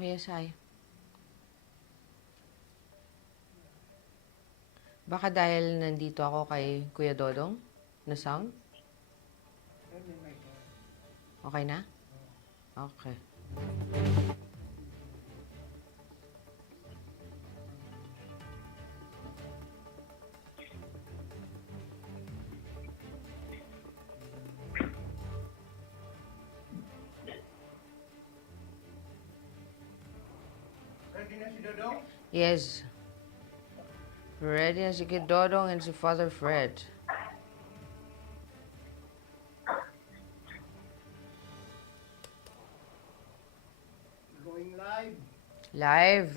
Kuya Sai. Baka dahil nandito ako kay Kuya Dodong na sound? Okay na? Okay. Ready na si Dodong? Yes. Ready na si Kid Dodong and si Father Fred. Going live. Live.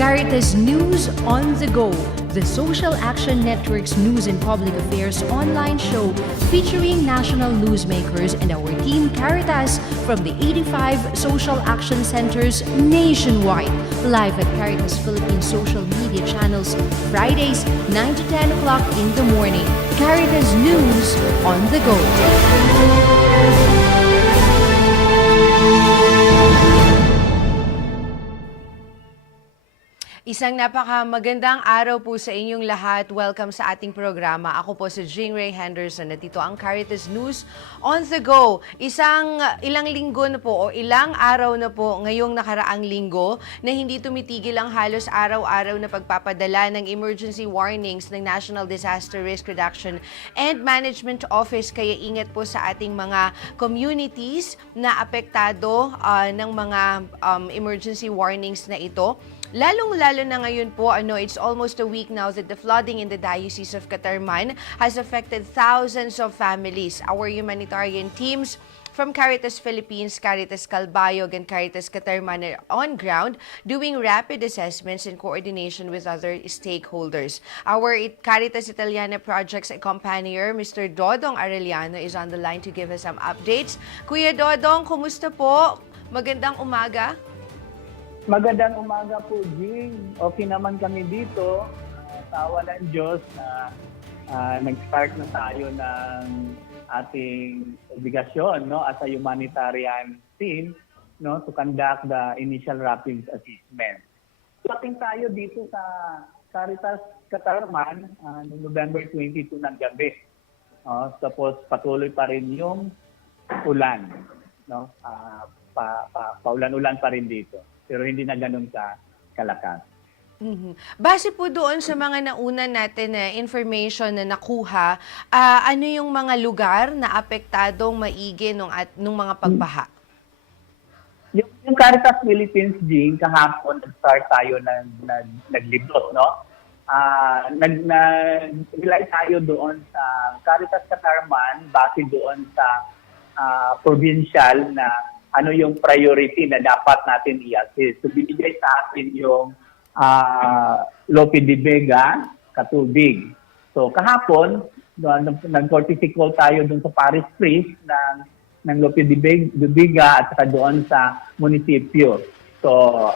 Caritas News on the Go, the Social Action Network's news and public affairs online show featuring national newsmakers and our team Caritas from the 85 social action centers nationwide. Live at Caritas Philippines social media channels, Fridays 9 to 10 o'clock in the morning. Caritas News on the Go. Isang napakamagandang araw po sa inyong lahat. Welcome sa ating programa. Ako po si Jingray Henderson at ito ang Caritas News on the Go. Ilang linggo na po o ilang araw na po ngayong nakaraang linggo na hindi tumitigil ang halos araw-araw na pagpapadala ng emergency warnings ng National Disaster Risk Reduction and Management Office. Kaya ingat po sa ating mga communities na apektado ng mga emergency warnings na ito. Lalong-lalo na ngayon po, it's almost a week now that the flooding in the Diocese of Catarman has affected thousands of families. Our humanitarian teams from Caritas Philippines, Caritas Calbayog, and Caritas Catarman are on ground doing rapid assessments in coordination with other stakeholders. Our Caritas Italiana Projects Accompanier, Mr. Dodong Arellano, is on the line to give us some updates. Kuya Dodong, kumusta po? Magandang umaga. Magandang umaga po, Jing. Okay naman kami dito. Sa awa ng Diyos na nag-start na tayo ng ating obligasyon, no, as a humanitarian team, no, to conduct the initial rapid assessment. Talking tayo dito sa Caritas Catarman noong November 22 ng gabi. Tapos patuloy pa rin yung ulan, no? Paulan-ulan pa rin dito. Pero hindi na ganun kalakas. Base po doon sa mga nauna natin na information na nakuha, ano yung mga lugar na apektadong maigi nung mga pagbaha? Yung Caritas Philippines, Jing, kahapon nag-start tayo naglibot, no? Nag-rely tayo doon sa Caritas Catarman, base doon sa provincial na ano yung priority na dapat natin i-assist. So, binigay sa atin yung Lope de Vega, Katubig. So, kahapon, nag-courtesy call tayo doon sa parish priest ng Lope de Vega at saka doon sa munisipyo. So,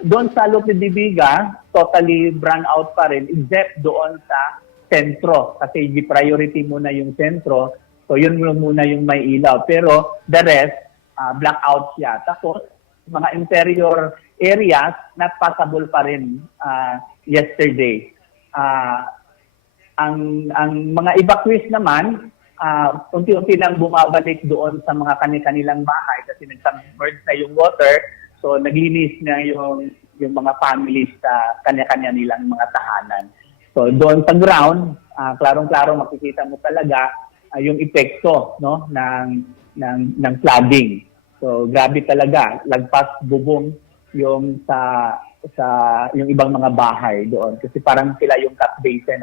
doon sa Lope de Vega, totally brand out pa rin, except doon sa sentro. Kasi priority muna yung sentro. So, yun muna yung may ilaw. Pero, the rest, blackout siya. Tapos, mga interior areas, not passable pa rin yesterday. Ang mga evacuees naman, unti-unti lang bumabalik doon sa mga kanilang bahay kasi nag-submerge na yung water. So, naglinis na yung mga families sa kanya-kanya nilang mga tahanan. So, doon sa ground, klarong-klaro makikita mo talaga yung epekto, no, ng flooding. So grabe talaga, lagpas bubong yung yung ibang mga bahay doon kasi parang sila yung cut basin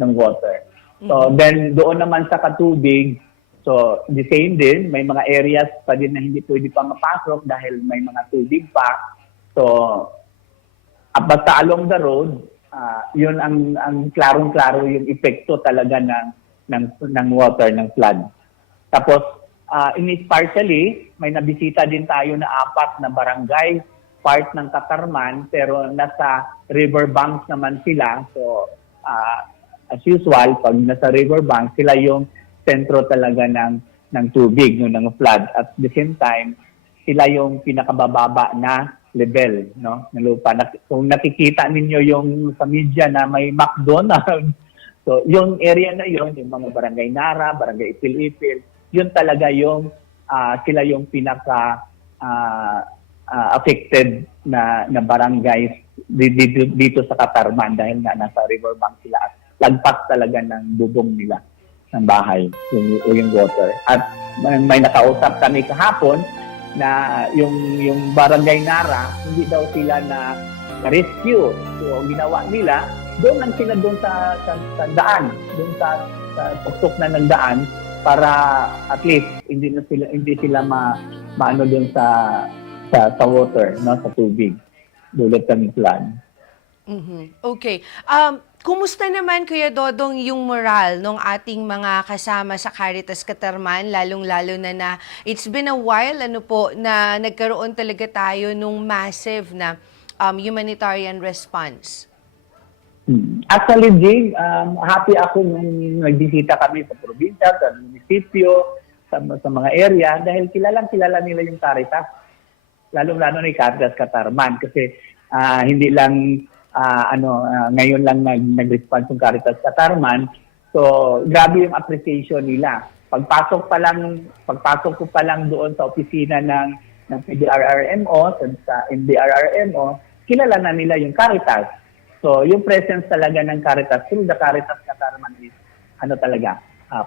ng water. So then doon naman sa Katubig, so the same din, may mga areas pa din na hindi pwede pa mapasok dahil may mga tubig pa. So basta along the road, yun ang klarong-klaro yung epekto talaga ng water, ng flood. Tapos partially, may nabisita din tayo na 4 na barangay, part ng Catarman, pero nasa riverbanks naman sila. So, as usual, pag nasa riverbank, sila yung sentro talaga ng tubig, no, ng flood. At the same time, sila yung pinakabababa na level, no, ng lupa. Kung nakikita ninyo yung sa media na may McDonald's, so yung area na yun, yung mga barangay Nara, barangay Ipil-Ipil, yun talaga yung sila yung pinaka affected na barangays dito sa Catarman dahil nga nasa riverbank sila at lagpas talaga ng bubong nila ng bahay yung water. At may nakausap kami kahapon na yung barangay Nara, hindi daw sila na rescue. So ginawa nila, doon lang sila doon sa daan, doon sa tuktok na ng daan, para at least hindi sila maano doon sa water, no, sa tubig dulot ng flood. Okay. Kumusta naman, Kuya Dodong, yung moral ng ating mga kasama sa Caritas Catarman, lalong-lalo na it's been a while na nagkaroon talaga tayo nung massive na humanitarian response? Actually, Jing, happy ako nung nagbisita kami sa probinsya, sa munisipyo, sa mga area, dahil kilala nila yung Caritas. Lalo-lalo ni Caritas Catarman. Kasi Hindi lang ngayon lang nag-respond yung Caritas Catarman. So, grabe yung appreciation nila. Pagpasok ko pa lang doon sa opisina ng PDRRMO, sa MDRRMO, kilala na nila yung Caritas. So, yung presence talaga ng Caritas through the Caritas Catarman is talaga,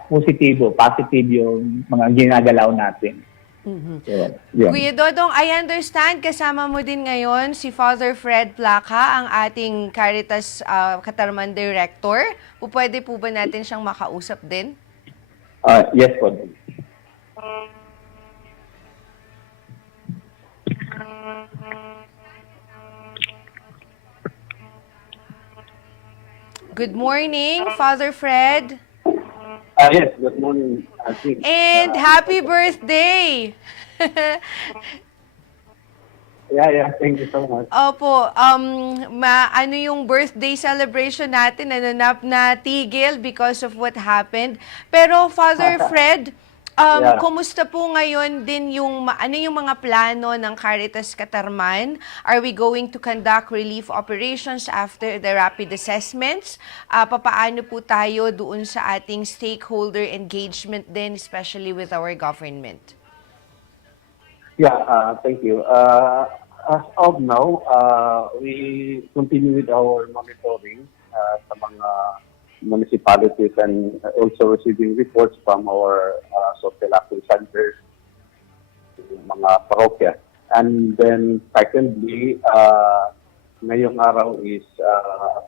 positive yung mga ginagalaw natin. So, yun. Kuya Dodong, I understand kasama mo din ngayon si Father Fred Placa, ang ating Caritas Catarman Director. Pwede po ba natin siyang makausap din? Yes po. Good morning, Father Fred. Yes, good morning. And happy birthday! Yeah, thank you so much. Opo, ano yung birthday celebration natin, natigil because of what happened. Pero Father Fred, Yeah. kumusta po ngayon din ano yung mga plano ng Caritas Catarman? Are we going to conduct relief operations after the rapid assessments? Papaano po tayo doon sa ating stakeholder engagement din, especially with our government? Yeah, thank you. As of now, we continue with our monitoring sa mga municipalities and also receiving reports from our social action centers, mga parokya. And then secondly, ngayong araw is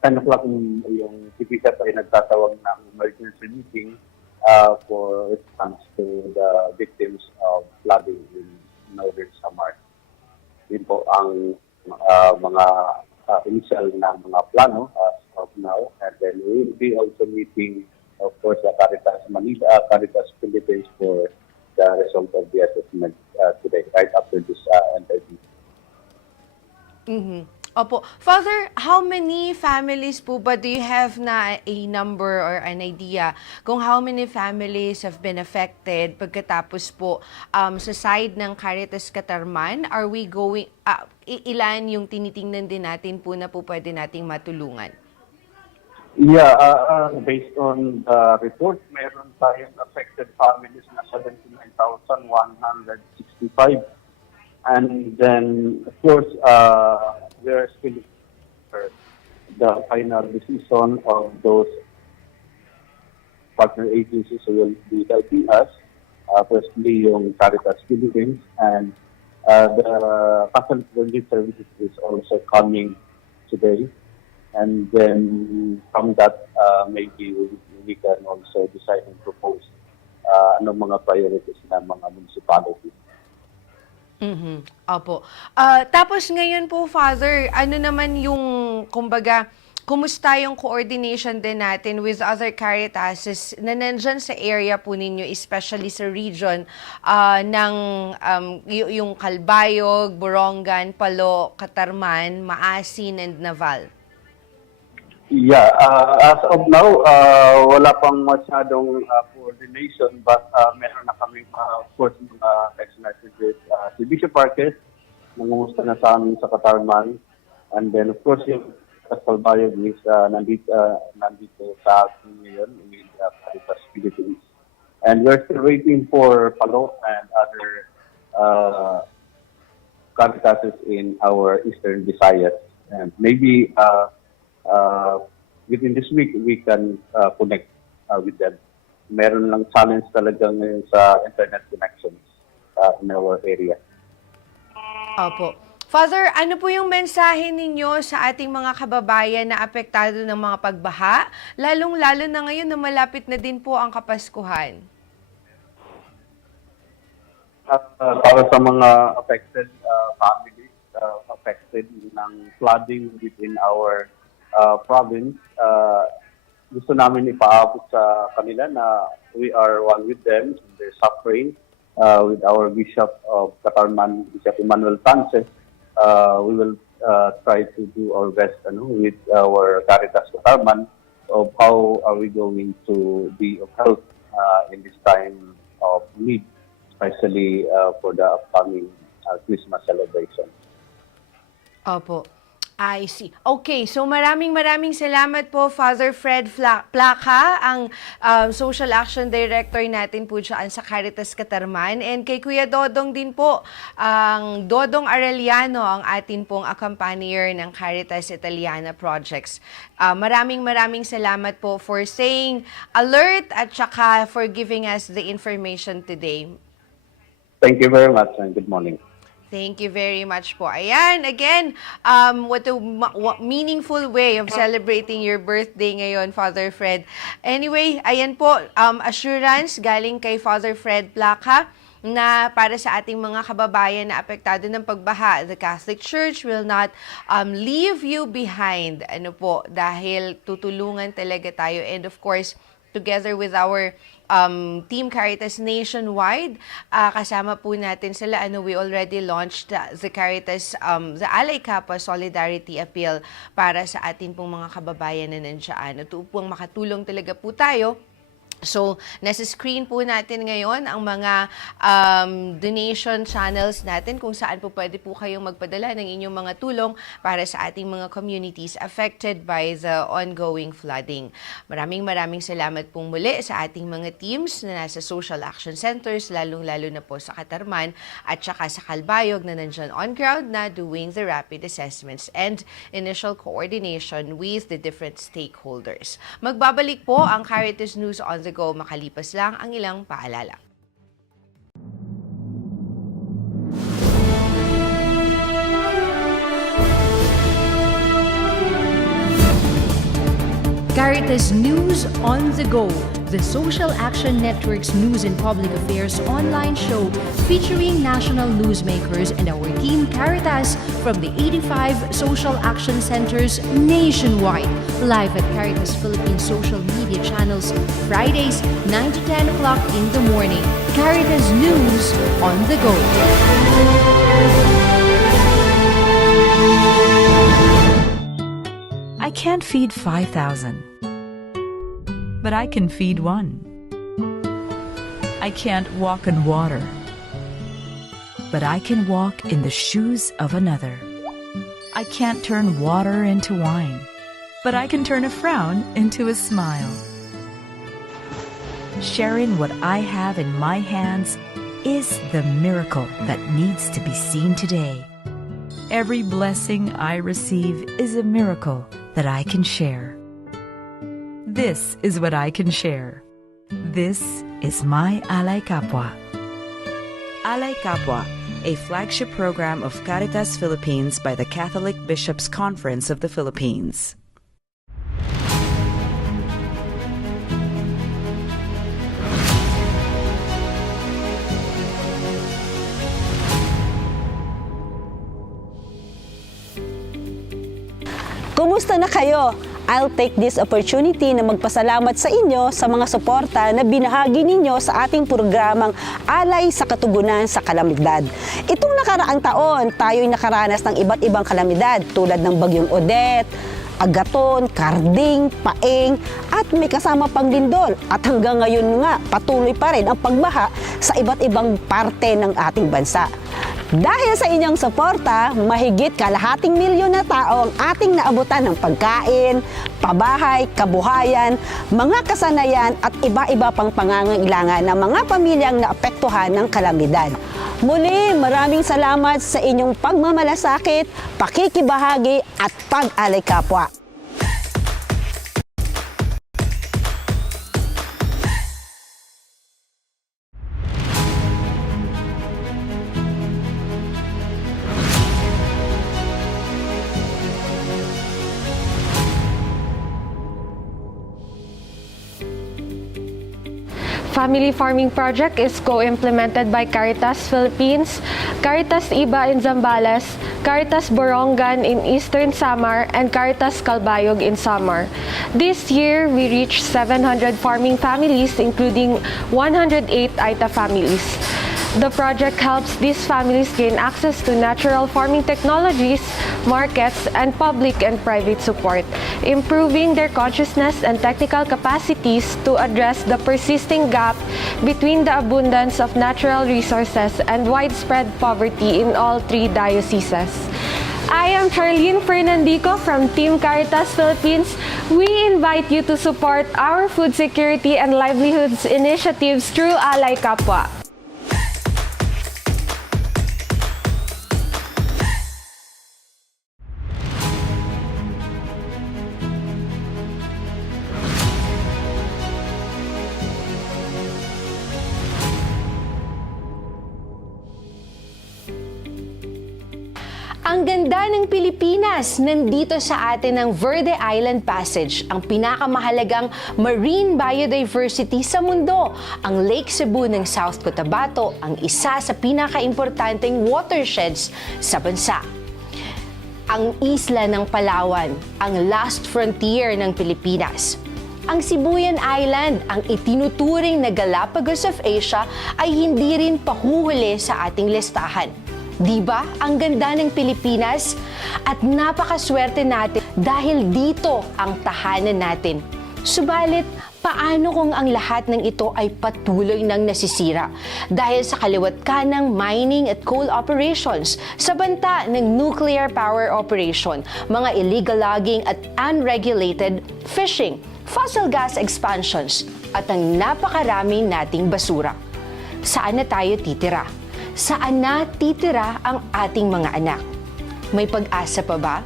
10 o'clock yung typical ay nagtatawag ng emergency meeting for response to the victims of flooding in Northern Samar. Yun po ang mga initial na mga plano as of now. And then we will be also meeting, of course, the Caritas Manila, Caritas Philippines for the result of the assessment today, right after this interview. Opo. Father, how many families po ba do you have na a number or an idea kung how many families have been affected pagkatapos po sa side ng Caritas Catarman? Are we going, ilan yung tinitingnan din natin po na po pwede nating matulungan? Yeah, based on the report, meron tayong affected families na 79,165. And then, of course, we are still the final decision of those partner agencies who will be helping us. Firstly, yung Caritas Philippines, and the Catholic Relief Services is also coming today. And then from that, maybe we can also decide and propose anong mga priorities ng mga municipalities. Opo. Tapos ngayon po, Father, ano naman yung, kumbaga, kumusta yung coordination din natin with other Caritases na nandyan sa area po ninyo, especially sa region ng yung Calbayog, Borongan, Palo, Catarman, Maasin, and Naval? Yeah, as of now, wala pang masyadong coordination, but meron na kami, of course, mga text messages. Si Bishop Parques, nangumusta na sa amin sa Catarman. And then, of course, yung Calbayog is nandito sa akin ngayon with Caritas Philippines. And we're still waiting for Palo and other Caritases in our Eastern Visayas. And maybe within this week, we can connect with them. Meron lang challenge talaga ngayon sa internet connections in our area. Opo. Father, ano po yung mensahe ninyo sa ating mga kababayan na apektado ng mga pagbaha, lalong-lalo na ngayon na malapit na din po ang Kapaskuhan? Para sa mga affected families, affected ng flooding within our province, gusto namin ipaabot sa kanila na we are one with them in their suffering. With our Bishop of Catarman, Bishop Emmanuel Sanchez, we will try to do our best with our Caritas Catarman of how are we going to be of help in this time of need, especially for the upcoming Christmas celebration. Opo. I see. Okay, so maraming salamat po, Father Fred Placa, ang Social Action Director natin po dyan sa Caritas Catarman. And kay Kuya Dodong din po, ang Dodong Arellano, ang atin pong accompanier ng Caritas Italiana Projects. Maraming salamat po for staying alert at saka for giving us the information today. Thank you very much and good morning. Thank you very much po. Ayan, again, what a meaningful way of celebrating your birthday ngayon, Father Fred. Anyway, ayan po, assurance galing kay Father Fred Placa na para sa ating mga kababayan na apektado ng pagbaha, the Catholic Church will not leave you behind. Ano po, dahil tutulungan talaga tayo. And of course, together with our Team Caritas nationwide, kasama po natin sila. We already launched the Caritas, the Alay Kapwa Solidarity Appeal para sa atin pong mga kababayan na nandiyan. Ito pong makatulong talaga po tayo. So, nasa screen po natin ngayon ang mga donation channels natin kung saan po pwede po kayong magpadala ng inyong mga tulong para sa ating mga communities affected by the ongoing flooding. Maraming salamat pong muli sa ating mga teams na nasa social action centers, lalong-lalo na po sa Catarman at saka sa Calbayog na nandyan on ground na doing the rapid assessments and initial coordination with the different stakeholders. Magbabalik po ang Caritas News on the Go makalipas lang ang ilang paalala. Caritas News on the Go, the Social Action Network's news and public affairs online show featuring national newsmakers and our team Caritas from the 85 social action centers nationwide. Live at Caritas Philippines social media channels, Fridays 9 to 10 o'clock in the morning. Caritas News on the Go. I can't feed 5,000, but I can feed one. I can't walk on water, but I can walk in the shoes of another. I can't turn water into wine, but I can turn a frown into a smile. Sharing what I have in my hands is the miracle that needs to be seen today. Every blessing I receive is a miracle that I can share. This is what I can share. This is my Alay Kapwa. Alay Kapwa, a flagship program of Caritas Philippines by the Catholic Bishops' Conference of the Philippines. Kumusta na kayo? I'll take this opportunity na magpasalamat sa inyo sa mga suporta na binahagi ninyo sa ating programang Alay sa Katugunan sa Kalamidad. Itong nakaraang taon, tayo'y nakaranas ng iba't ibang kalamidad tulad ng Bagyong Odette, Agaton, Karding, Paeng, at may kasama pang lindol. At hanggang ngayon nga, patuloy pa rin ang pagbaha sa iba't ibang parte ng ating bansa. Dahil sa inyong suporta, mahigit kalahating milyon na tao ang ating naabutan ng pagkain, pabahay, kabuhayan, mga kasanayan at iba-iba pang pangangailangan ng mga pamilyang naapektuhan ng kalamidad. Muli, maraming salamat sa inyong pagmamalasakit, pakikibahagi at pag-alay kapwa. Family Farming Project is co-implemented by Caritas Philippines, Caritas Iba in Zambales, Caritas Borongan in Eastern Samar, and Caritas Calbayog in Samar. This year, we reached 700 farming families, including 108 Aita families. The project helps these families gain access to natural farming technologies, markets, and public and private support, improving their consciousness and technical capacities to address the persisting gap between the abundance of natural resources and widespread poverty in all three dioceses. I am Charlene Fernandico from Team Caritas Philippines. We invite you to support our food security and livelihoods initiatives through Alay Kapwa. Ang ganda ng Pilipinas! Nandito sa atin ang Verde Island Passage, ang pinakamahalagang marine biodiversity sa mundo. Ang Lake Cebu ng South Cotabato, ang isa sa pinakaimportanteng watersheds sa bansa. Ang isla ng Palawan, ang last frontier ng Pilipinas. Ang Sibuyan Island, ang itinuturing na Galapagos of Asia, ay hindi rin pahuhuli sa ating listahan. Diba? Ang ganda ng Pilipinas at napakaswerte natin dahil dito ang tahanan natin. Subalit, paano kung ang lahat ng ito ay patuloy nang nasisira dahil sa kaliwat kanang mining at coal operations, sa banta ng nuclear power operation, mga illegal logging at unregulated fishing, fossil gas expansions, at ang napakarami nating basura? Saan na tayo titira? Saan na titira ang ating mga anak? May pag-asa pa ba?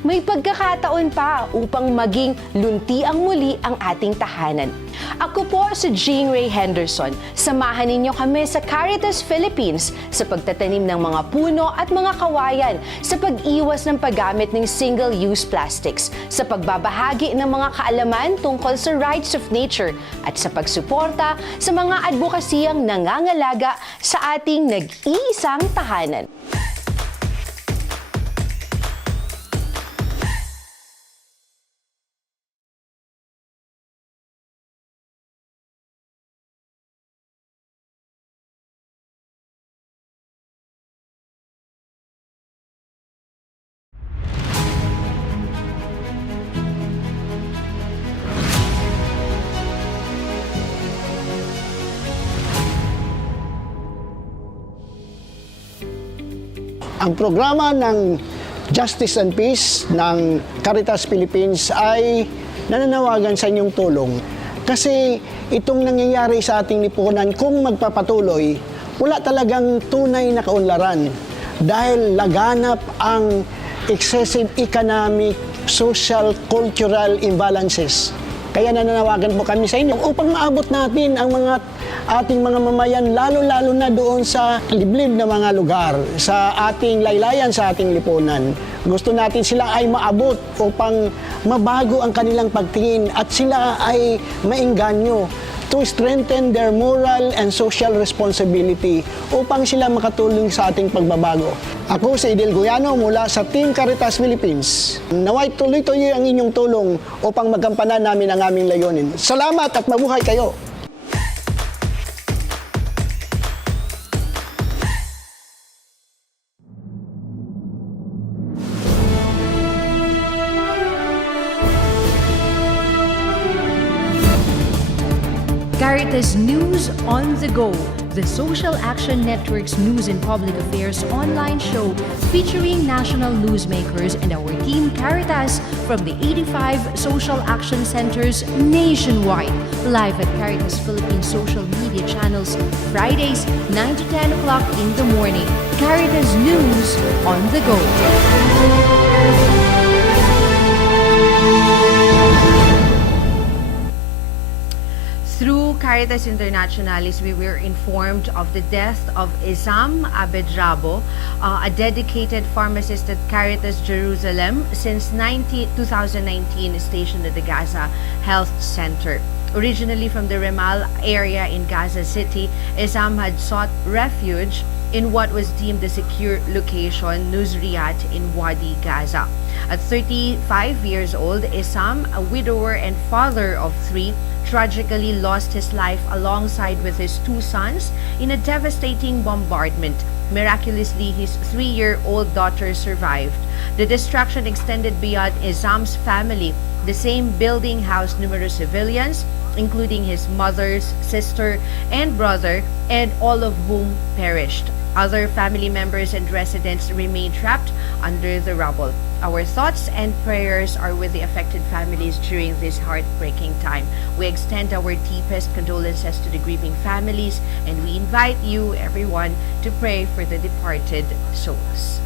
May pagkakataon pa upang maging luntiang muli ang ating tahanan. Ako po si Jean Ray Henderson. Samahan ninyo kami sa Caritas Philippines sa pagtatanim ng mga puno at mga kawayan, sa pag-iwas ng paggamit ng single-use plastics, sa pagbabahagi ng mga kaalaman tungkol sa rights of nature, at sa pagsuporta sa mga advokasiyang nangangalaga sa ating nag-iisang tahanan. Ang programa ng Justice and Peace ng Caritas Philippines ay nananawagan sa inyong tulong. Kasi itong nangyayari sa ating lipunan, kung magpapatuloy, wala talagang tunay na kaunlaran dahil laganap ang excessive economic, social, cultural imbalances. Kaya nananawagan po kami sa inyo upang maabot natin ang mga ating mga mamayan, lalo-lalo na doon sa liblib na mga lugar, sa ating laylayan, sa ating lipunan. Gusto natin sila ay maabot upang mabago ang kanilang pagtingin at sila ay maengganyo to strengthen their moral and social responsibility upang sila makatulong sa ating pagbabago. Ako si Idil Guyano mula sa Team Caritas Philippines. Naway tuloy-tuloy ang inyong tulong upang magampanan namin ang aming layunin. Salamat at mabuhay kayo! Caritas News on the Go, the Social Action Network's news and public affairs online show featuring national newsmakers and our team Caritas from the 85 social action centers nationwide. Live at Caritas Philippines social media channels, Fridays 9 to 10 o'clock in the morning. Caritas News on the Go. Through Caritas Internationalis, we were informed of the death of Isam Abedrabo, a dedicated pharmacist at Caritas Jerusalem since 2019, stationed at the Gaza Health Center. Originally from the Remal area in Gaza City, Isam had sought refuge in what was deemed a secure location, Nusriat in Wadi, Gaza. At 35 years old, Isam, a widower and father of 3, tragically lost his life alongside with his 2 sons in a devastating bombardment. Miraculously, his 3-year-old daughter survived. The destruction extended beyond Isam's family. The same building housed numerous civilians, including his mother's sister and brother, and all of whom perished. Other family members and residents remained trapped under the rubble. Our thoughts and prayers are with the affected families during this heartbreaking time. We extend our deepest condolences to the grieving families, and we invite you, everyone, to pray for the departed souls.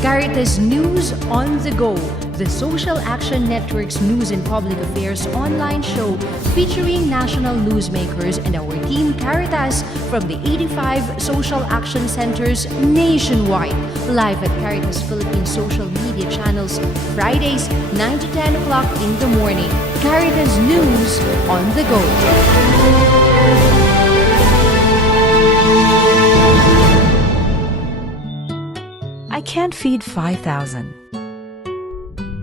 Caritas News on the Go, the Social Action Network's news and public affairs online show featuring national newsmakers and our team Caritas from the 85 social action centers nationwide. Live at Caritas Philippines social media channels, Fridays 9 to 10 o'clock in the morning. Caritas News on the Go. I can't feed 5,000,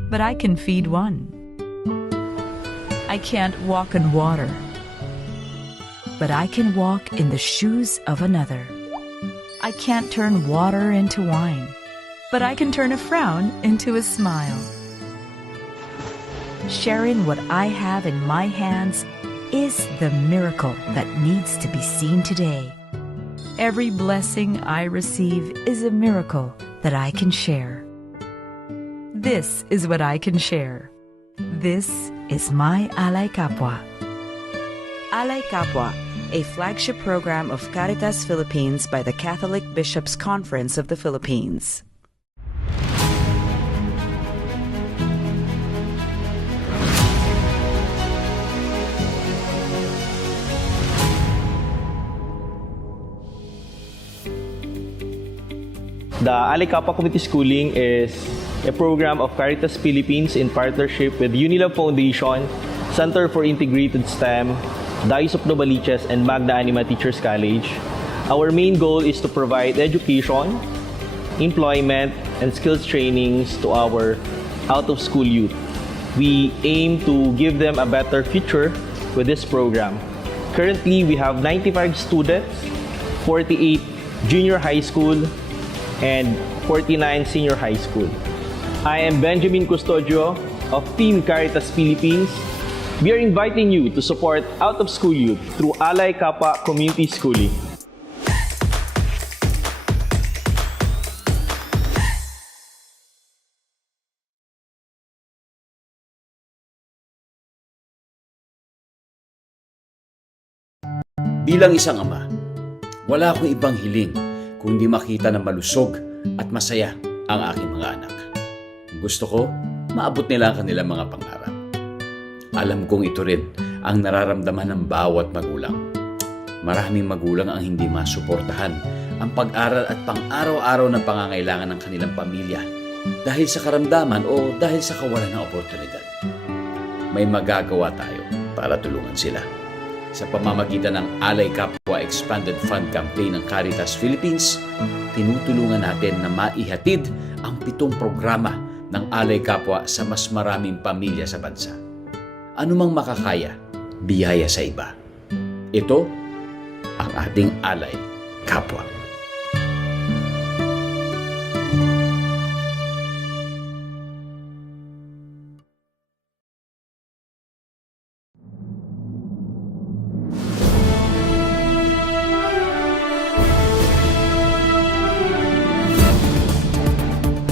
but I can feed one. I can't walk on water, but I can walk in the shoes of another. I can't turn water into wine, but I can turn a frown into a smile. Sharing what I have in my hands is the miracle that needs to be seen today. Every blessing I receive is a miracle that I can share. This is what I can share. This is my Alay Kapwa. Alay Kapwa, a flagship program of Caritas Philippines by the Catholic Bishops' Conference of the Philippines. The Alay Kapwa Community Schooling is a program of Caritas Philippines in partnership with Unilove Foundation, Center for Integrated STEM, Diocese of Novaliches, and Magna Anima Teachers College. Our main goal is to provide education, employment, and skills trainings to our out-of-school youth. We aim to give them a better future with this program. Currently, we have 95 students, 48 junior high school, and 49 senior high school. I am Benjamin Custodio of Team Caritas Philippines. We are inviting you to support out-of-school youth through Alay Kapwa Community Schooling. Bilang isang ama, wala akong ibang hiling kundi makita na malusog at masaya ang aking mga anak. Gusto ko, maabot nila ang kanilang mga pangarap. Alam kong ito rin ang nararamdaman ng bawat magulang. Maraming magulang ang hindi masuportahan ang pag-aral at pang-araw-araw na pangangailangan ng kanilang pamilya dahil sa karamdaman o dahil sa kawalan ng oportunidad. May magagawa tayo para tulungan sila. Sa pamamagitan ng Alay Kapwa Expanded Fund Campaign ng Caritas Philippines, tinutulungan natin na maihatid ang 7 programa ng Alay Kapwa sa mas maraming pamilya sa bansa. Anumang makakaya, biyaya sa iba. Ito ang ating Alay Kapwa.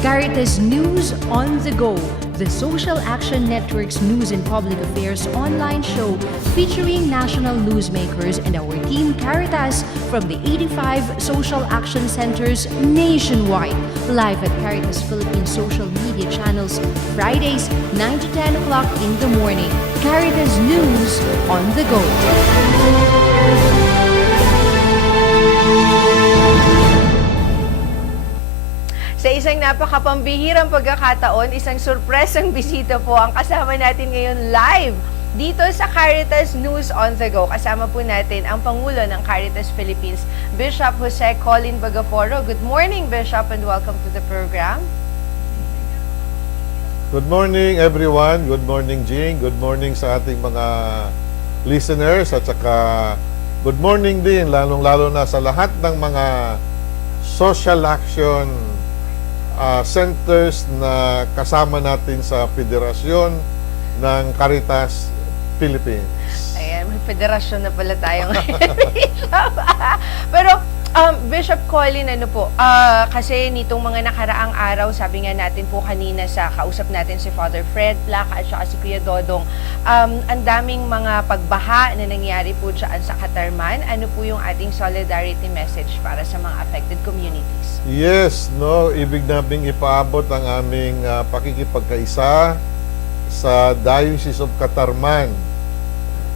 Caritas News on the Go, the Social Action Network's news and public affairs online show featuring national newsmakers and our team Caritas from the 85 social action centers nationwide. Live at Caritas Philippines social media channels, Fridays 9 to 10 o'clock in the morning. Caritas News on the Go. Sa isang napakapambihirang pagkakataon, isang surpresang bisita po ang kasama natin ngayon live dito sa Caritas News on the Go. Kasama po natin ang Pangulo ng Caritas Philippines, Bishop Jose Colin Bagaforo. Good morning, Bishop, and welcome to the program. Good morning, everyone. Good morning, Jing. Good morning sa ating mga listeners at saka good morning din, lalong-lalo na sa lahat ng mga social action centers na kasama natin sa Federasyon ng Caritas Philippines. Ayan, may federasyon na pala tayo ngayon, Bishop. Pero, Bishop Colin, ano po, kasi nitong mga nakaraang araw, sabi nga natin po kanina sa kausap natin si Father Fred Placa at saka si Kuya Dodong, ang daming mga pagbaha na nangyari po dyan sa Catarman. Ano po yung ating solidarity message para sa mga affected communities? Yes, no, ibig naming ipaabot ang aming pakikipagkaisa sa Diocese of Catarman.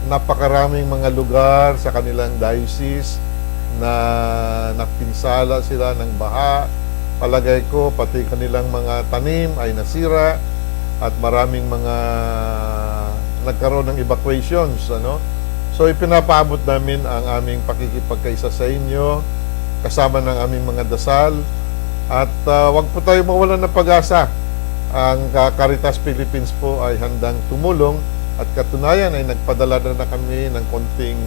Napakaraming mga lugar sa kanilang diocese na napinsala sila ng baha. Palagay ko pati kanilang mga tanim ay nasira at maraming mga nagkaroon ng evacuations, ano. So ipinapaabot namin ang aming pakikipagkaisa sa inyo kasama ng aming mga dasal at wag po tayo mawalan ng pag-asa. Ang Caritas Philippines po ay handang tumulong at katunayan ay nagpadala na kami ng konting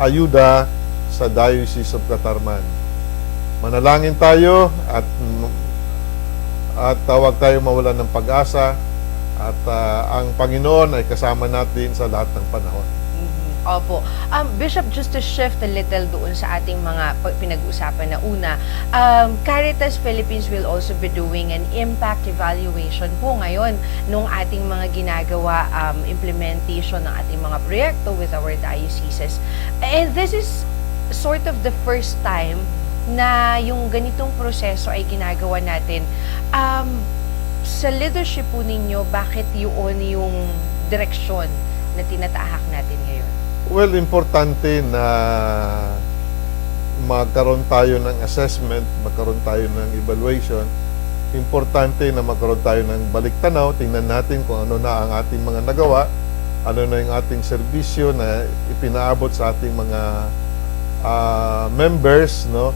ayuda sa Diocese of Catarman. Manalangin tayo at huwag tayo mawalan ng pag-asa at ang Panginoon ay kasama natin sa lahat ng panahon. Opo. Bishop, just to shift a little doon sa ating mga pinag-usapan na una, Caritas Philippines will also be doing an impact evaluation po ngayon nung ating mga ginagawa implementation ng ating mga proyekto with our dioceses. And this is sort of the first time na yung ganitong proseso ay ginagawa natin. Sa leadership po ninyo, bakit yun yung direksyon na tinatahak natin ngayon? Well, importante na magkaroon tayo ng assessment, magkaroon tayo ng evaluation. Importante na magkaroon tayo ng balik-tanaw, tingnan natin kung ano na ang ating mga nagawa, ano na yung ating serbisyo na ipinaabot sa ating mga members, no?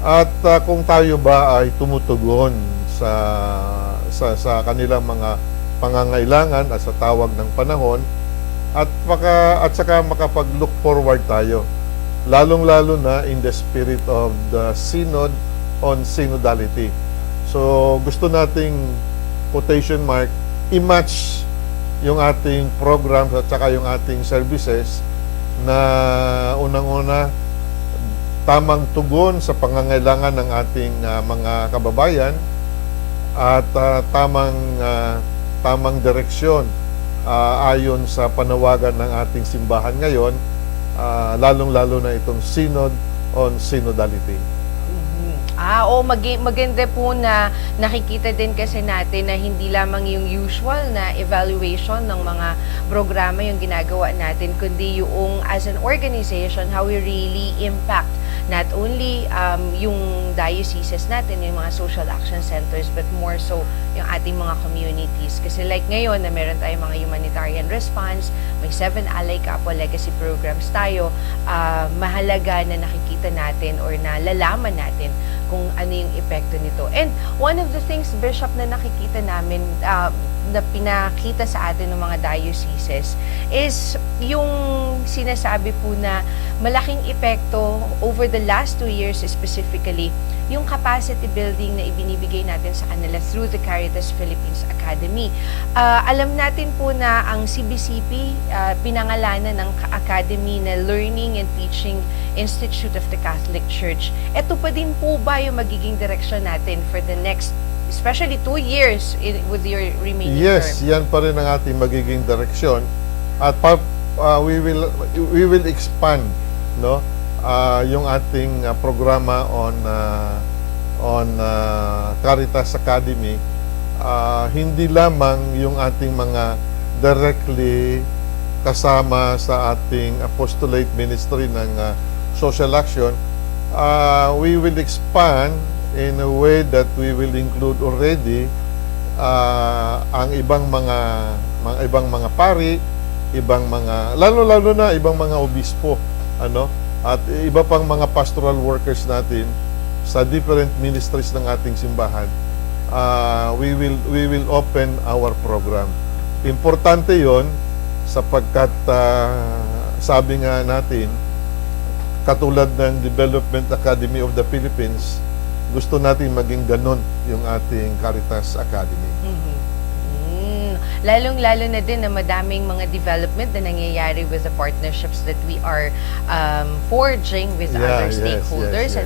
At kung tayo ba ay tumutugon sa kanilang mga pangangailangan at sa tawag ng panahon, at saka makapag-look forward tayo, lalong-lalo na in the spirit of the Synod on Synodality. So gusto nating quotation mark i-match yung ating programs at saka yung ating services na unang-una tamang tugon sa pangangailangan ng ating mga kababayan at tamang direksyon ayon sa panawagan ng ating simbahan ngayon, lalong-lalo na itong Synod on Synodality. Maganda po na nakikita din kasi natin na hindi lamang yung usual na evaluation ng mga programa yung ginagawa natin, kundi yung as an organization, how we really impact not only yung dioceses natin, yung mga social action centers, but more so yung ating mga communities. Kasi like ngayon na meron tayong mga humanitarian response, may 7 Alay Kapwa Legacy programs tayo, mahalaga na nakikita natin or nalalaman natin kung ano yung epekto nito. And one of the things, Bishop, na nakikita namin, na pinakita sa atin ng mga dioceses is yung sinasabi po na malaking epekto over the last 2 years specifically, yung capacity building na ibinibigay natin sa kanila through the Caritas Philippines Academy. Alam natin po na ang CBCP, pinangalanan ng academy na Learning and Teaching Institute of the Catholic Church. Ito pa din po ba yung magiging direction natin for the next, especially 2 years with your remaining term? Yes, yan pa rin ang ating magiging direksyon. At we will expand, no, yung ating programa on Caritas Academy. Hindi lamang yung ating mga directly kasama sa ating apostolate ministry ng social action. We will expand in a way that we will include already ang ibang mga pari, ibang mga lalo na ibang mga obispo, ano, at iba pang mga pastoral workers natin sa different ministries ng ating simbahan. We will open our program. Importante 'yon sapagkat sabi nga natin, katulad ng Development Academy of the Philippines, gusto natin maging ganun yung ating Caritas Academy. Lalong-lalo na din na madaming mga development na nangyayari with the partnerships that we are forging with other stakeholders.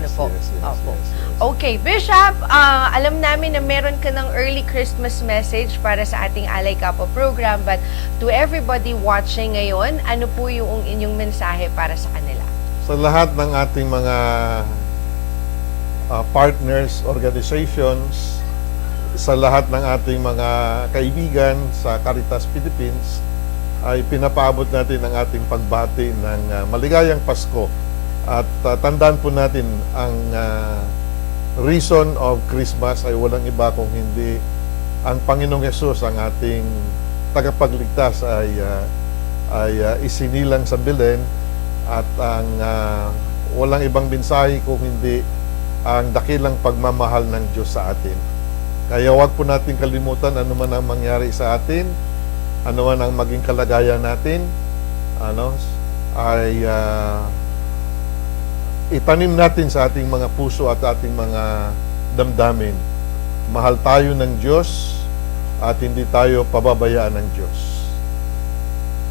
Opo. Okay, Bishop, alam namin na meron ka ng early Christmas message para sa ating Alay Kapwa program, but to everybody watching ngayon, ano po yung inyong mensahe para sa kanila? Sa lahat ng ating mga partners, organizations, sa lahat ng ating mga kaibigan sa Caritas Philippines, ay pinapaabot natin ang ating pagbati ng maligayang Pasko. At tandaan po natin ang reason of Christmas ay walang iba kung hindi ang Panginoong Hesus, ang ating tagapagligtas ay isinilang sa Belen, at ang walang ibang mensahe kung hindi ang dakilang pagmamahal ng Diyos sa atin. Kaya huwag po natin kalimutan ano man ang mangyari sa atin, ano man ang maging kalagayan natin, itanim natin sa ating mga puso at ating mga damdamin. Mahal tayo ng Diyos at hindi tayo pababayaan ng Diyos.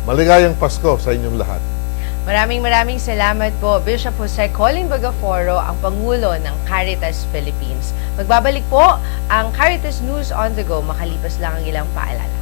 Maligayang Pasko sa inyong lahat. Maraming salamat po, Bishop Jose Colin Bagaforo, ang Pangulo ng Caritas Philippines. Magbabalik po ang Caritas News on the Go makalipas lang ang ilang paalala.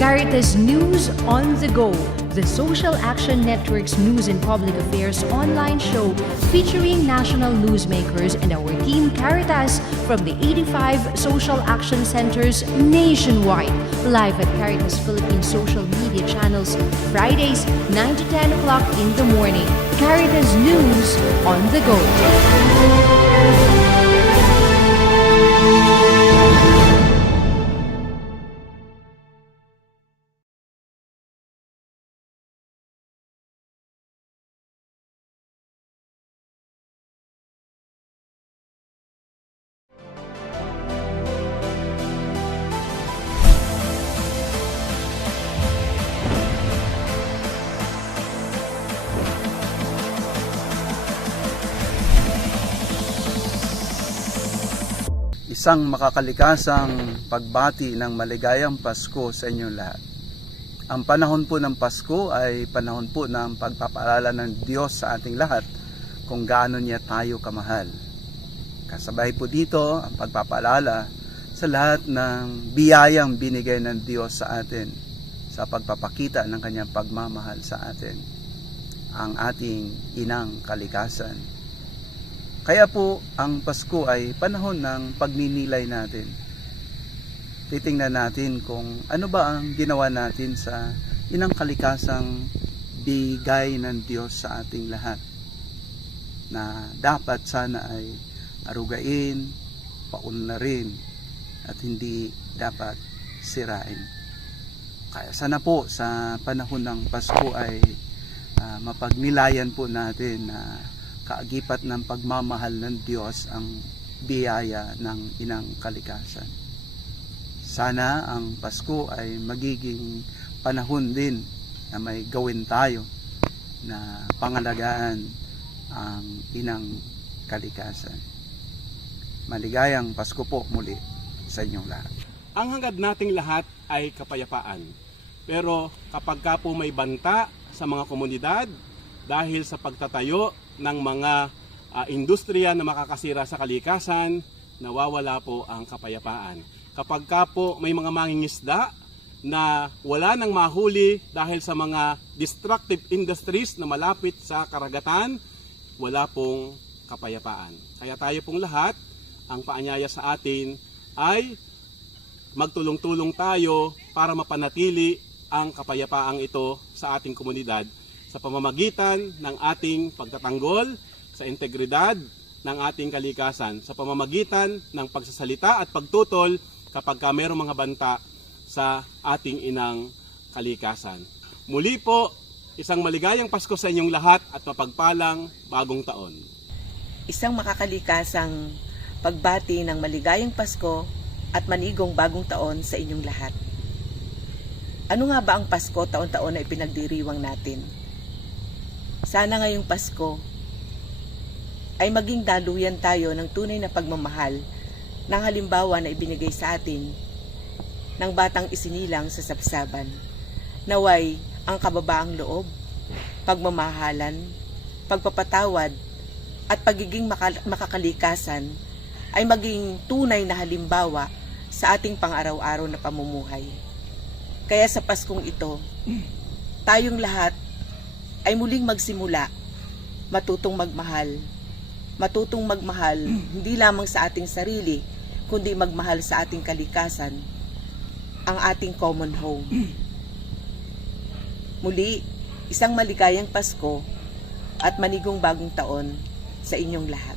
Caritas News on the Go, the Social Action Network's news and public affairs online show featuring national newsmakers and our team Caritas from the 85 social action centers nationwide. Live at Caritas Philippines social media channels, Fridays 9 to 10 o'clock in the morning. Caritas News on the Go. Isang makakalikasang pagbati ng maligayang Pasko sa inyong lahat. Ang panahon po ng Pasko ay panahon po ng pagpapaalala ng Diyos sa ating lahat kung gaano niya tayo kamahal. Kasabay po dito ang pagpapaalala sa lahat ng biyayang binigay ng Diyos sa atin sa pagpapakita ng kanyang pagmamahal sa atin, ang ating inang kalikasan. Kaya po, ang Pasko ay panahon ng pagninilay natin. Titingnan natin kung ano ba ang ginawa natin sa inang kalikasang bigay ng Diyos sa ating lahat, na dapat sana ay arugain, paunlarin, at hindi dapat sirain. Kaya sana po sa panahon ng Pasko ay mapagnilayan po natin na kaagipat ng pagmamahal ng Diyos ang biyaya ng inang kalikasan. Sana ang Pasko ay magiging panahon din na may gawin tayo na pangalagaan ang inang kalikasan. Maligayang Pasko po muli sa inyong lahat. Ang hangad nating lahat ay kapayapaan. Pero kapag ka po may banta sa mga komunidad dahil sa pagtatayo ng mga industriya na makakasira sa kalikasan, nawawala po ang kapayapaan. Kapag ka po may mga mangingisda na wala nang mahuli dahil sa mga destructive industries na malapit sa karagatan, wala pong kapayapaan. Kaya tayo pong lahat, ang paanyaya sa atin ay magtulong-tulong tayo para mapanatili ang kapayapaang ito sa ating komunidad sa pamamagitan ng ating pagtatanggol sa integridad ng ating kalikasan, sa pamamagitan ng pagsasalita at pagtutol kapag mayroong mga banta sa ating inang kalikasan. Muli po, isang maligayang Pasko sa inyong lahat at mapagpalang bagong taon. Isang makakalikasang pagbati ng maligayang Pasko at manigong bagong taon sa inyong lahat. Ano nga ba ang Pasko taon-taon na ipinagdiriwang natin? Sana ngayong Pasko ay maging daluyan tayo ng tunay na pagmamahal ng halimbawa na ibinigay sa atin ng batang isinilang sa sabsaban. Naway ang kababaang loob, pagmamahalan, pagpapatawad at pagiging makakalikasan ay maging tunay na halimbawa sa ating pang-araw-araw na pamumuhay. Kaya sa Paskong ito, tayong lahat ay muling magsimula, matutong magmahal hindi lamang sa ating sarili, kundi magmahal sa ating kalikasan, ang ating common home. Muli, isang maligayang Pasko at manigong bagong taon sa inyong lahat.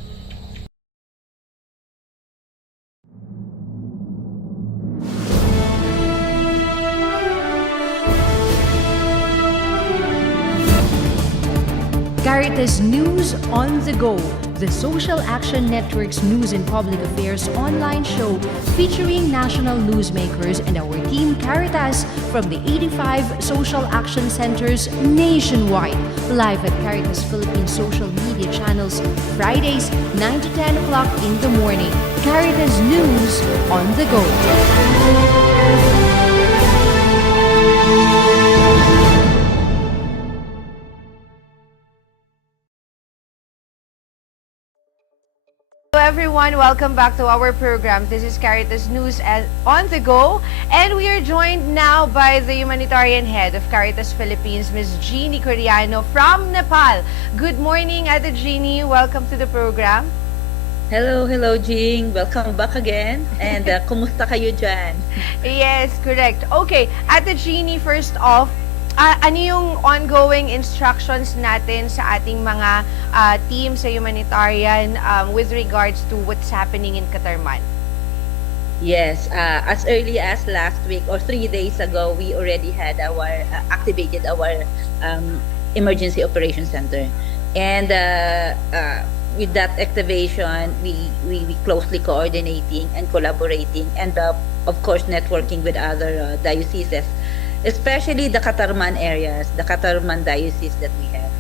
Caritas News on the Go, the Social Action Network's news and public affairs online show featuring national newsmakers and our team Caritas from the 85 social action centers nationwide. Live at Caritas Philippines social media channels, Fridays 9 to 10 o'clock in the morning. Caritas News on the Go. Hello everyone, welcome back to our program. This is Caritas News on the Go, and we are joined now by the humanitarian head of Caritas Philippines, Ms. Jeannie Coriano from Nepal. Good morning, Ate Jeannie. Welcome to the program. Hello, Jing. Welcome back again. And kumusta kayo dyan? Yes, correct. Okay, Ate Jeannie, first off, ano yung ongoing instructions natin sa ating mga team sa humanitarian with regards to what's happening in Catarman? Yes, as early as last week or 3 days ago, we already had our activated our emergency operation center. And with that activation, we closely coordinating and collaborating and of course networking with other dioceses, especially the Catarman areas, the Catarman diocese that we have.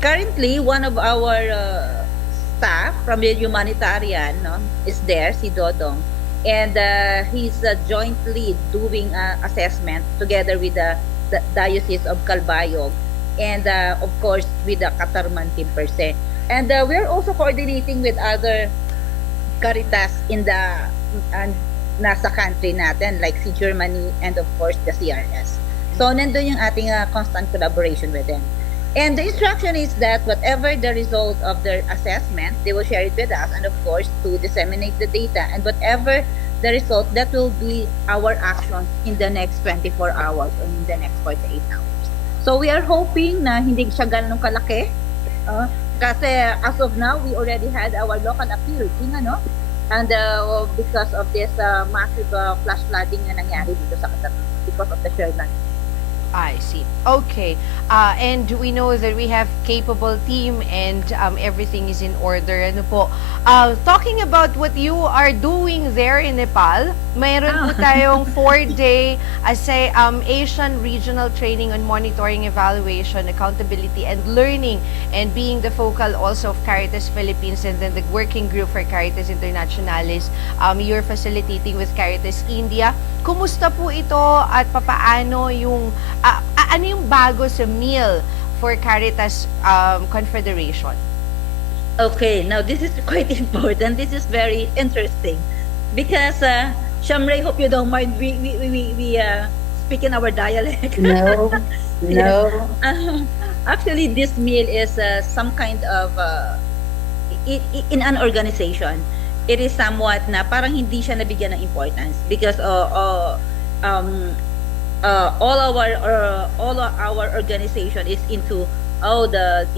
Currently, one of our staff from the humanitarian is there, si Dodong, and he's jointly doing assessment together with the Diocese of Calbayog and of course with the Catarman team per se. And we're also coordinating with other Caritas in the nasa country natin, like si Germany and of course the CRS. So nandun yung ating constant collaboration with them. And the instruction is that whatever the result of their assessment, they will share it with us and of course to disseminate the data, and whatever the result, that will be our actions in the next 24 hours or in the next 48 hours. So we are hoping na hindi siya ganun kalaki, kasi as of now, we already had our local appeal, and because of this massive flash flooding na nangyari dito sa Catarman because of the Sherman. I see. Okay. And we know that we have capable team and everything is in order. Ano po? Talking about what you are doing there in Nepal, mayroon po tayong 4-day Asian Regional Training on Monitoring, Evaluation, Accountability, and Learning, and being the focal also of Caritas Philippines and then the working group for Caritas Internationalis. You're facilitating with Caritas India. Kumusta po ito at papaano yung ano yung bago sa meal for Caritas Confederation? Okay, now this is quite important. This is very interesting because Shamray, hope you don't mind. We speak in our dialect. No. Actually, this meal is some kind of in an organization. It is somewhat na parang hindi siya nabigyan ng importance because all our organization is into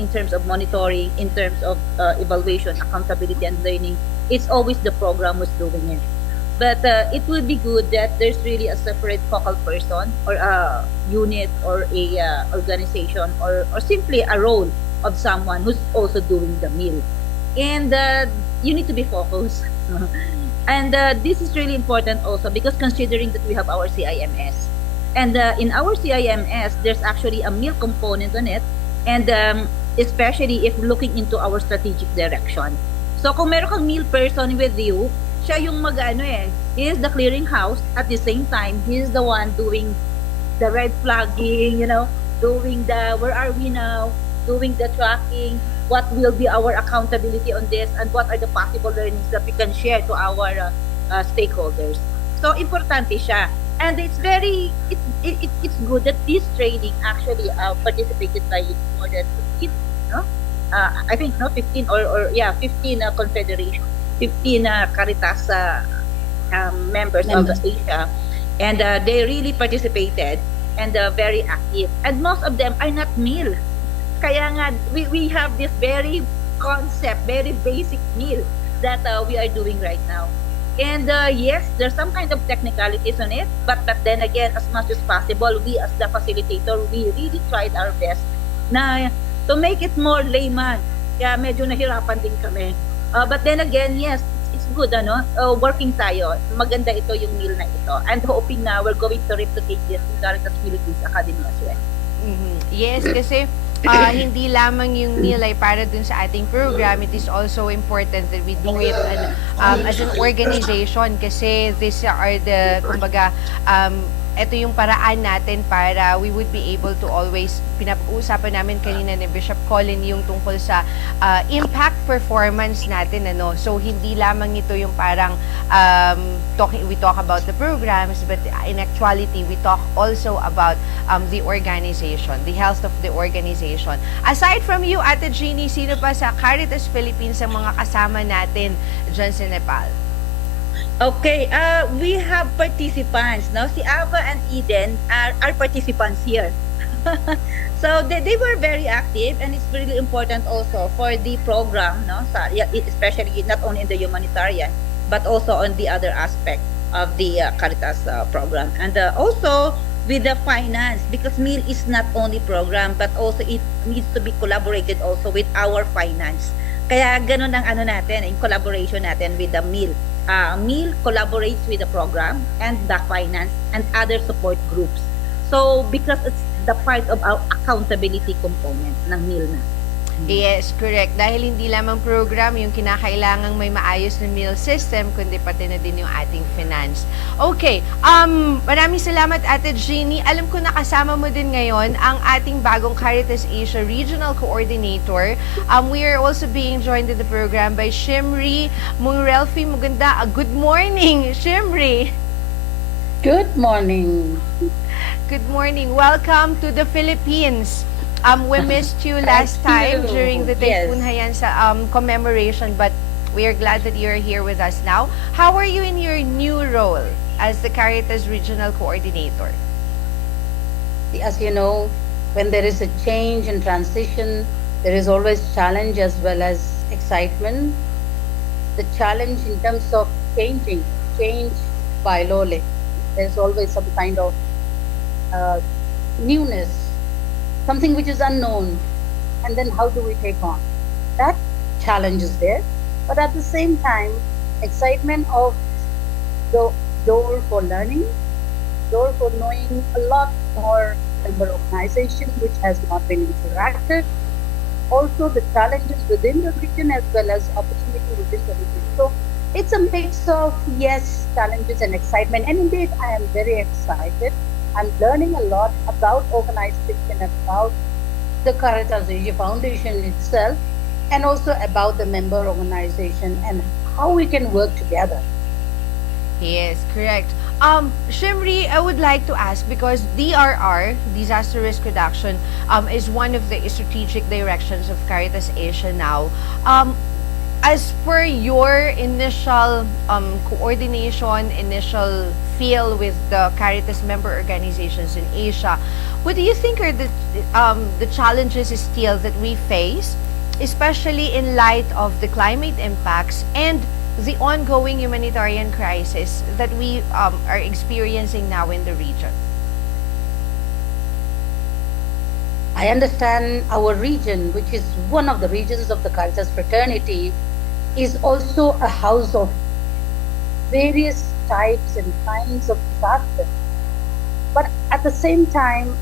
in terms of monitoring, in terms of evaluation, accountability, and learning. It's always the program who's doing it. But it would be good that there's really a separate focal person or a unit or a organization or simply a role of someone who's also doing the meal. And you need to be focused. And this is really important also because considering that we have our CIMS. And in our CIMS, there's actually a meal component on it, and especially if looking into our strategic direction. So kung meron kang meal person with you, siya yung he is the clearinghouse. At the same time, he is the one doing the red flagging, doing the where are we now, doing the tracking, what will be our accountability on this, and what are the possible learnings that we can share to our stakeholders. So importante siya. And it's good that this training actually participated by more than 15, I think 15 or 15 confederation, 15 Caritas members of Asia, and they really participated and very active. And most of them are not meal. Kaya nga we have this very concept, very basic meal that we are doing right now. And yes, there's some kind of technicalities on it, but then again, as much as possible, we as the facilitator, we really tried our best na to make it more layman. Kaya medyo nahirapan din kami. But then again, yes, it's good, working tayo. Maganda ito yung meal na ito. And hoping na we're going to replicate this in Caritas Philippines Academy as well. Yes, kasi hindi lamang yung meal ay para dun sa ating program. It is also important that we do it as an organization kasi these are the, kumbaga, ito yung paraan natin para we would be able to always, pinag-uusapan namin kanina ni Bishop Colin yung tungkol sa impact performance natin, So, hindi lamang ito yung parang we talk about the programs, but in actuality, we talk also about the organization, the health of the organization. Aside from you, Ate Jeannie, sino pa sa Caritas Philippines ang mga kasama natin dyan sa Nepal? Okay, we have participants, Si Ava and Eden are participants here. So they were very active, and it's really important also for the program, especially not only in the humanitarian, but also on the other aspect of the Caritas program. And also with the finance, because meal is not only program, but also it needs to be collaborated also with our finance. Kaya ganun ang natin, in collaboration natin with the meal. Meal collaborates with the program and the finance and other support groups. So, because it's the part of our accountability component ng meal na. Yes, correct. Dahil hindi lamang program yung kinakailangang may maayos na meal system, kundi pati na din yung ating finance. Okay, maraming salamat, Ate Jeannie. Alam ko nakasama mo din ngayon ang ating bagong Caritas Asia Regional Coordinator. We are also being joined in the program by Shimri Mungrelfi. Maganda. Good morning, Shimri. Good morning. Good morning. Welcome to the Philippines. We missed you last time during the Typhoon Haiyan sa commemoration, but we are glad that you're here with us now. How are you in your new role as the Caritas Regional Coordinator? As you know, when there is a change and transition, there is always challenge as well as excitement. The challenge in terms of change by lole. There's always some kind of newness, something which is unknown, and then how do we take on? That challenge is there, but at the same time, excitement of the door for learning, door for knowing a lot more member organization which has not been interacted, also the challenges within the region as well as opportunity within the region. So it's a mix of, yes, challenges and excitement, and indeed I am very excited. I'm learning a lot about organization, about the Caritas Asia Foundation itself, and also about the member organization and how we can work together. Yes, correct. Shimri, I would like to ask, because DRR, Disaster Risk Reduction, is one of the strategic directions of Caritas Asia now. As per your initial coordination, initial feel with the Caritas member organizations in Asia, what do you think are the challenges still that we face, especially in light of the climate impacts and the ongoing humanitarian crisis that we are experiencing now in the region? I understand our region, which is one of the regions of the Caritas fraternity, is also a house of various types and kinds of disasters. But at the same time,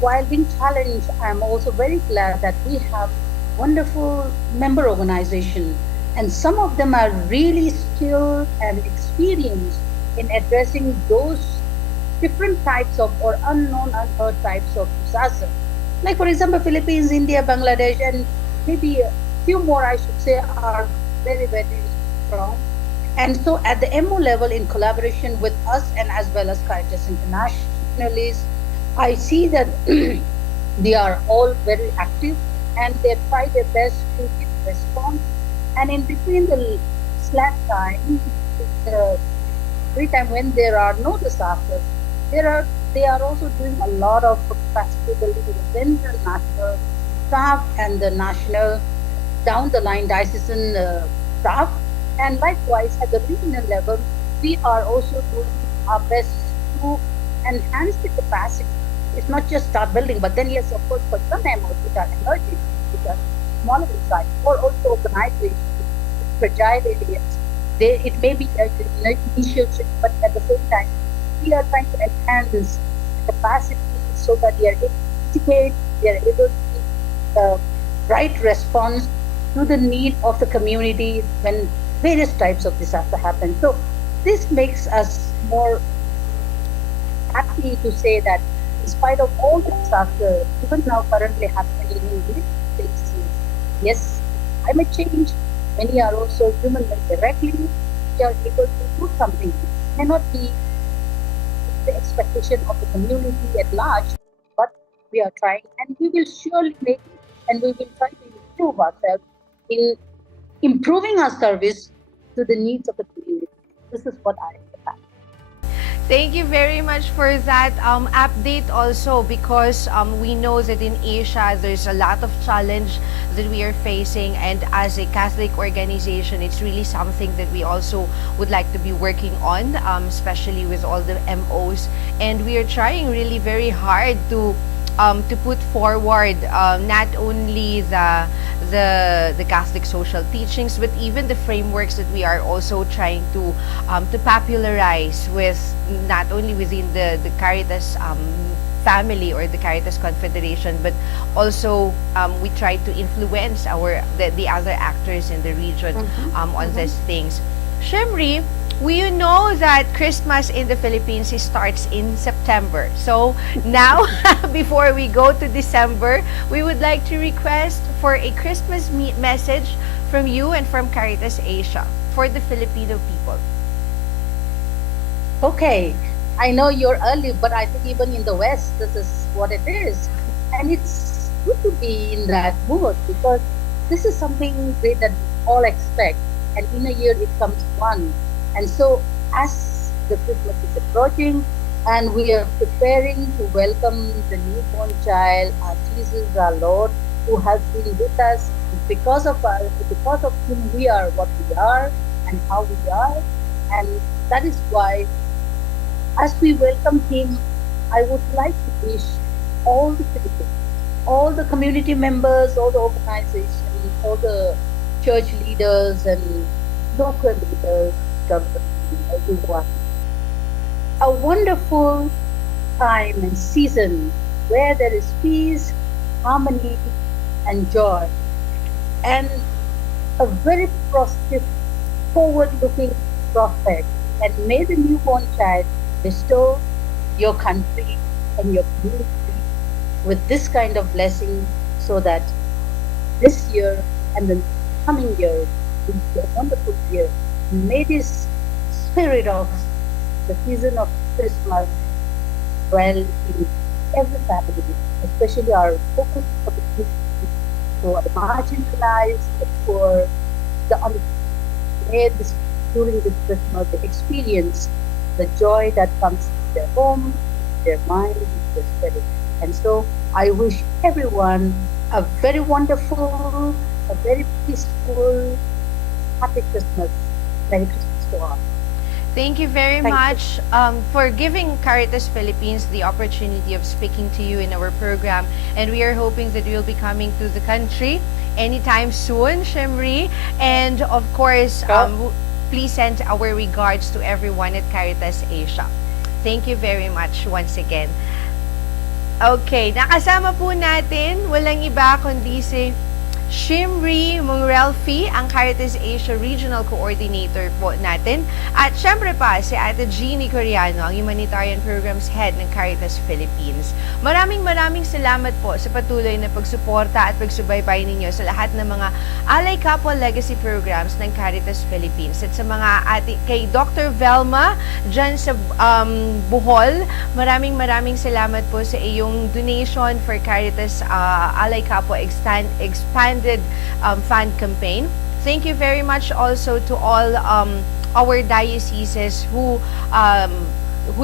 while being challenged, I'm also very glad that we have wonderful member organization, and some of them are really skilled and experienced in addressing those different types of or unknown, unheard types of disaster. Like for example, Philippines, India, Bangladesh, and maybe a few more, I should say, are very, very strong. And so at the MO level, in collaboration with us and as well as Caritas internationalists, I see that they are all very active and they try their best to give response. And in between the slack time, the free time when there are no disasters, they are also doing a lot of capacity building within the national staff and the national down the line diocesan staff. And likewise, at the regional level, we are also doing our best to enhance the capacity. It's not just start building, but then yes, of course, for some MOs which are emerging, which are smaller in size, or also organizations, fragile areas, it may be an initiative, but at the same time, we are trying to enhance capacity so that they are able to educate, they are able to give the right response to the need of the community when various types of disaster happen. So this makes us more happy to say that in spite of all the disaster, even now currently happening in many places, yes, climate change, many are also human directly, we are able to do something. It may not be the expectation of the community at large, but we are trying and we will surely make it, and we will try to improve ourselves in improving our service to the needs of the community. This is what I understand. Thank you very much for that update also, because we know that in Asia there's a lot of challenge that we are facing, and as a Catholic organization it's really something that we also would like to be working on, especially with all the MOs, and we are trying really very hard to put forward not only the Catholic social teachings, but even the frameworks that we are also trying to popularize with, not only within the Caritas family or the Caritas Confederation, but also we try to influence the other actors in the region on these things. Shemri, we know that Christmas in the Philippines starts in September. So now, before we go to December, we would like to request for a Christmas message from you and from Caritas Asia for the Filipino people. Okay, I know you're early, but I think even in the West, this is what it is. And it's good to be in that mood because this is something great that we all expect. And in a year, it comes one. And so, as the Christmas is approaching, and we are preparing to welcome the newborn child, our Jesus, our Lord, who has been with us because of whom we are what we are and how we are, and that is why, as we welcome Him, I would like to wish all the Filipinos, all the community members, all the organizations, all the church leaders and local leaders, government, everyone, a wonderful time and season where there is peace, harmony, and joy, and a very positive, forward-looking prospect. And may the newborn child bestow your country and your community with this kind of blessing, so that this year and the coming year will be a wonderful year. May this spirit of the season of Christmas dwell in every family, especially our focus for the community, for the marginalized, the poor, the may this, during this Christmas, they experience the joy that comes in their home, their mind, their spirit. And so I wish everyone a very wonderful, a very peaceful, happy Christmas. Merry Christmas to all. Thank you very much for giving Caritas Philippines the opportunity of speaking to you in our program. And we are hoping that you'll be coming to the country anytime soon, Shemri. And of course, please send our regards to everyone at Caritas Asia. Thank you very much once again. Okay, nakasama po natin, walang iba kundi si Shimri Mungrelfi, ang Caritas Asia Regional Coordinator po natin. At syempre pa, si Ate Jeannie Coriano, ang Humanitarian Programs Head ng Caritas Philippines. Maraming salamat po sa patuloy na pagsuporta at pagsubaybay ninyo sa lahat ng mga Alay Kapwa Legacy Programs ng Caritas Philippines. At sa mga kay Dr. Velma dyan sa Bohol, maraming salamat po sa iyong donation for Caritas Alay Kapwa Expanded Fund Campaign. Thank you very much also to all our dioceses who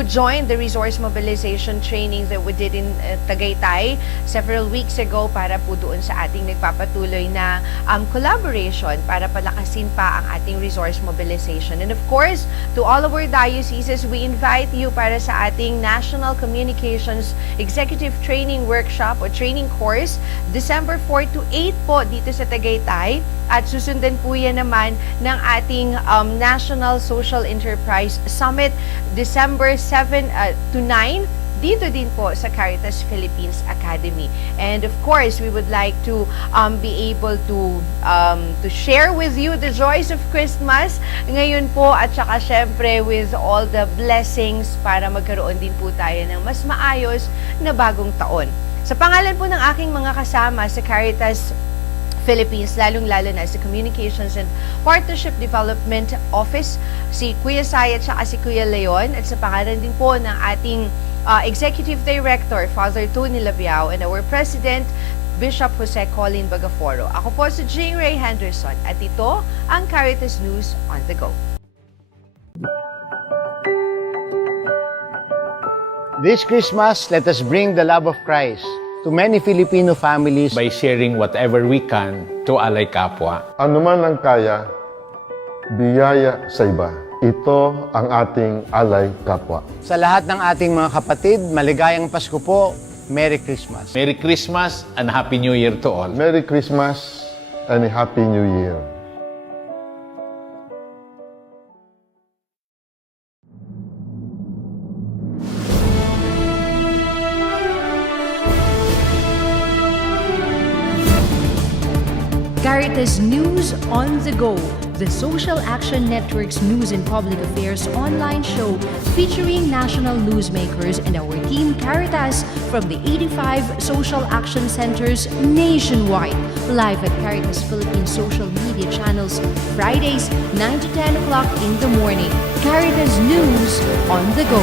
joined the resource mobilization training that we did in Tagaytay several weeks ago para po doon sa ating nagpapatuloy na collaboration para palakasin pa ang ating resource mobilization. And of course, to all of our dioceses, we invite you para sa ating National Communications Executive Training Workshop o Training Course, December 4 to 8 po dito sa Tagaytay. At susundan po yan naman ng ating National Social Enterprise Summit, December 7 to 9, dito din po sa Caritas Philippines Academy. And of course, we would like to be able to share with you the joys of Christmas ngayon po, at saka syempre with all the blessings para magkaroon din po tayo ng mas maayos na bagong taon. Sa pangalan po ng aking mga kasama sa Caritas Philippines, lalong-lalo na sa Communications and Partnership Development Office, si Kuya Sai at saka si Kuya Leon, at sa pangalan din po ng ating Executive Director, Father Tony Labiao, and our President, Bishop Jose Colin Bagaforo. Ako po si Jing Ray Henderson, at ito ang Caritas News on the Go. This Christmas, let us bring the love of Christ to many Filipino families by sharing whatever we can to Alay Kapwa. Ano man ang kaya, biyaya sa iba. Ito ang ating Alay Kapwa. Sa lahat ng ating mga kapatid, maligayang Pasko po. Merry Christmas. Merry Christmas and Happy New Year to all. Merry Christmas and a Happy New Year. Caritas News on the Go, the Social Action Network's news and public affairs online show featuring national newsmakers and our team Caritas from the 85 social action centers nationwide. Live at Caritas Philippines social media channels, Fridays 9 to 10 o'clock in the morning. Caritas News on the Go.